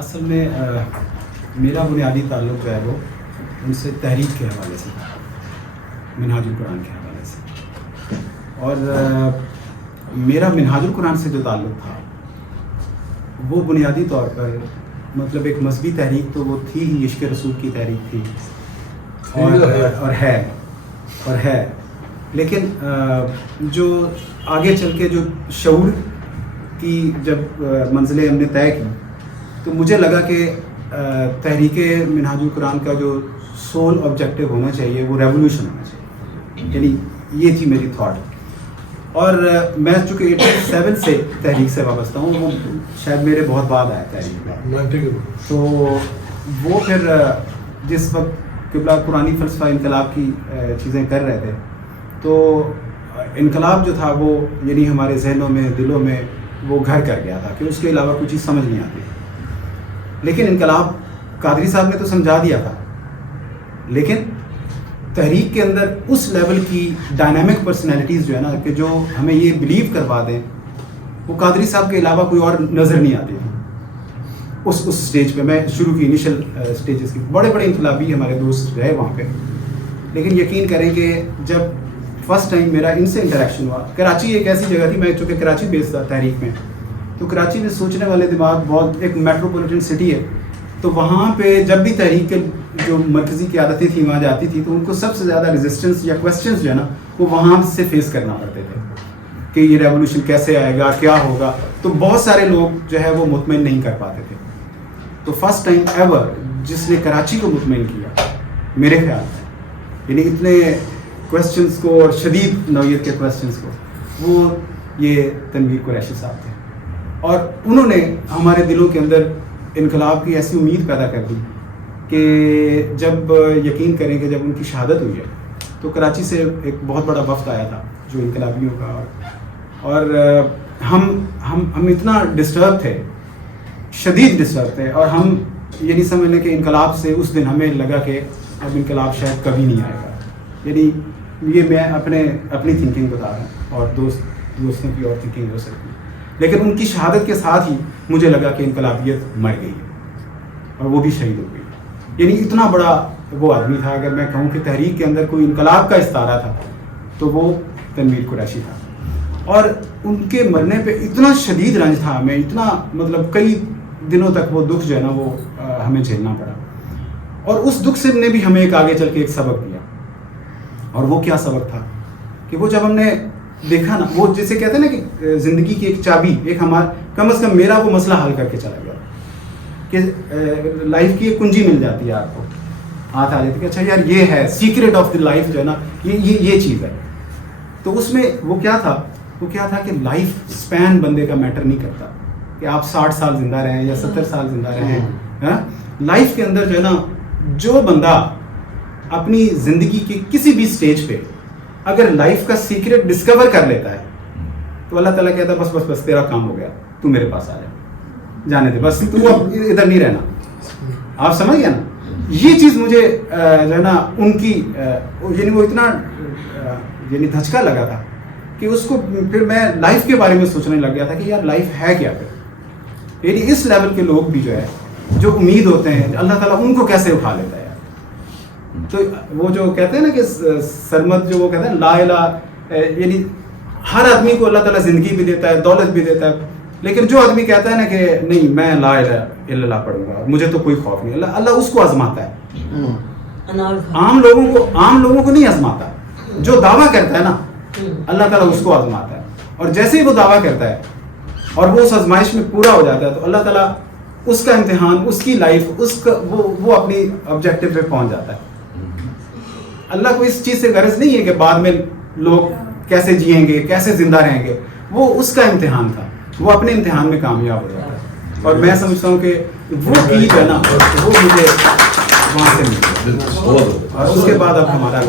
اصل میں میرا بنیادی تعلق جو ہے وہ ان سے تحریک کے حوالے سے تھا، منہاج القرآن کے حوالے سے. اور میرا منہاج القرآن سے جو تعلق تھا وہ بنیادی طور پر مطلب ایک مذہبی تحریک تو وہ تھی ہی، عشق رسول کی تحریک تھی اور ہے لیکن جو آگے چل کے جو شعور کی جب منزلیں ہم نے طے کی تو مجھے لگا کہ تحریک منہاج القرآن کا جو سول آبجیکٹو ہونا چاہیے وہ ریولوشن ہونا چاہیے، یعنی یہ تھی میری تھاٹ. اور میں چونکہ 87 سے تحریک سے وابستہ ہوں، وہ شاید میرے بہت بعد آیا تحریک، تو وہ پھر جس وقت قبلہ قرآنی فلسفہ انقلاب کی چیزیں کر رہے تھے تو انقلاب جو تھا وہ یعنی ہمارے ذہنوں میں دلوں میں وہ گھر کر گیا تھا کہ اس کے علاوہ کوئی چیز سمجھ نہیں آتی. لیکن انقلاب قادری صاحب نے تو سمجھا دیا تھا، لیکن تحریک کے اندر اس لیول کی ڈائنامک پرسنالٹیز جو ہے نا کہ جو ہمیں یہ بلیو کروا دیں، وہ قادری صاحب کے علاوہ کوئی اور نظر نہیں آتی تھی اس سٹیج پہ. میں شروع کی انیشل سٹیجز کی بڑے انقلابی ہمارے دوست رہے وہاں پہ، لیکن یقین کریں کہ جب فرسٹ ٹائم میرا ان سے انٹریکشن ہوا، کراچی ایک ایسی جگہ تھی، میں چونکہ کراچی بیس تھا تحریک میں، تو کراچی میں سوچنے والے دماغ بہت ایک میٹروپولیٹن سٹی ہے، تو وہاں پہ جب بھی تحریک کے جو مرکزی قیادتیں تھیں وہاں جاتی تھی تو ان کو سب سے زیادہ ریزسٹنس یا کویسچنس جو ہے نا وہ وہاں سے فیس کرنا پڑتے تھے کہ یہ ریولوشن کیسے آئے گا، کیا ہوگا. تو بہت سارے لوگ جو ہے وہ مطمئن نہیں کر پاتے تھے. تو فرسٹ ٹائم ایور جس نے کراچی کو مطمئن کیا میرے خیال میں، یعنی اتنے کویسچنس کو اور شدید نوعیت کے کویسچنس کو، وہ یہ تنویر قریشی صاحب تھے. اور انہوں نے ہمارے دلوں کے اندر انقلاب کی ایسی امید پیدا کر دی کہ جب یقین کریں کہ جب ان کی شہادت ہوئی ہے تو کراچی سے ایک بہت بڑا وفد آیا تھا جو انقلابیوں کا، اور ہم اتنا ڈسٹرب تھے، شدید ڈسٹرب تھے، اور ہم یہ نہیں سمجھ لیں کہ انقلاب سے اس دن ہمیں لگا کہ اب انقلاب شاید کبھی نہیں آئے گا. یعنی یہ میں اپنی تھنکنگ بتا رہا ہوں، اور دوستوں کی اور تھنکنگ ہو سکتی ہے، لیکن ان کی شہادت کے ساتھ ہی مجھے لگا کہ انقلابیت مر گئی ہے اور وہ بھی شہید ہو گئی. یعنی اتنا بڑا وہ آدمی تھا، اگر میں کہوں کہ تحریک کے اندر کوئی انقلاب کا استعارہ تھا تو وہ تنویر قریشی تھا. اور ان کے مرنے پہ اتنا شدید رنج تھا ہمیں، اتنا مطلب کئی دنوں تک وہ دکھ جو ہے نا وہ ہمیں جھیلنا پڑا. اور اس دکھ سے نے بھی ہمیں ایک آگے چل کے ایک سبق دیا، اور وہ کیا سبق تھا کہ وہ جب ہم نے دیکھا نا، وہ جسے کہتے ہیں نا کہ زندگی کی ایک چابی، ایک ہمارا کم از کم میرا وہ مسئلہ حل کر کے چلا گیا کہ لائف کی ایک کنجی مل جاتی ہے آپ کو، ہاتھ آ جاتی کہ اچھا یار یہ ہے سیکرٹ آف دی لائف جو ہے نا، یہ چیز ہے. تو اس میں وہ کیا تھا کہ لائف سپین بندے کا میٹر نہیں کرتا کہ آپ 60 سال زندہ رہیں یا 70 سال زندہ رہیں. لائف کے اندر جو ہے نا جو بندہ اپنی زندگی کی کسی بھی سٹیج پہ اگر لائف کا سیکرٹ ڈسکور کر لیتا ہے تو اللہ تعالیٰ کہتا ہے بس تیرا کام ہو گیا، تو میرے پاس آ جا، جانے دے، بس تو اب ادھر نہیں رہنا. آپ سمجھ گیا نا؟ یہ چیز مجھے جو ہے نا ان کی یعنی وہ اتنا یعنی دھچکا لگا تھا کہ اس کو پھر میں لائف کے بارے میں سوچنے لگ گیا تھا کہ یار لائف ہے کیا پھر. یعنی اس لیول کے لوگ بھی جو ہے جو امید ہوتے ہیں اللہ تعالیٰ ان کو کیسے اٹھا لیتا ہے. تو وہ جو کہتے ہیں نا کہ سرمد جو وہ کہتے ہیں لا الہ، یعنی ہر آدمی کو اللہ تعالیٰ زندگی بھی دیتا ہے، دولت بھی دیتا ہے، لیکن جو آدمی کہتا ہے نا کہ نہیں میں لا الہ الا اللہ پڑھوں گا، مجھے تو کوئی خوف نہیں، اللہ اس کو آزماتا ہے. عام لوگوں کو نہیں آزماتا. جو دعویٰ کرتا ہے نا اللہ تعالیٰ اس کو آزماتا ہے، اور جیسے ہی وہ دعویٰ کرتا ہے اور وہ اس آزمائش میں پورا ہو جاتا ہے تو اللہ تعالیٰ اس کا امتحان، اس کی لائف، اس کا وہ اپنی آبجیکٹو پہ پہنچ جاتا ہے. اللہ کو اس چیز سے غرض نہیں ہے کہ بعد میں لوگ کیسے جئیں گے، کیسے زندہ رہیں گے، وہ اس کا امتحان تھا، وہ اپنے امتحان میں کامیاب ہو جاتا ہے. اور میں سمجھتا ہوں کہ وہ کیپ ہے نا وہ مجھے وہاں سے ملی، اور اس کے بعد اب ہمارا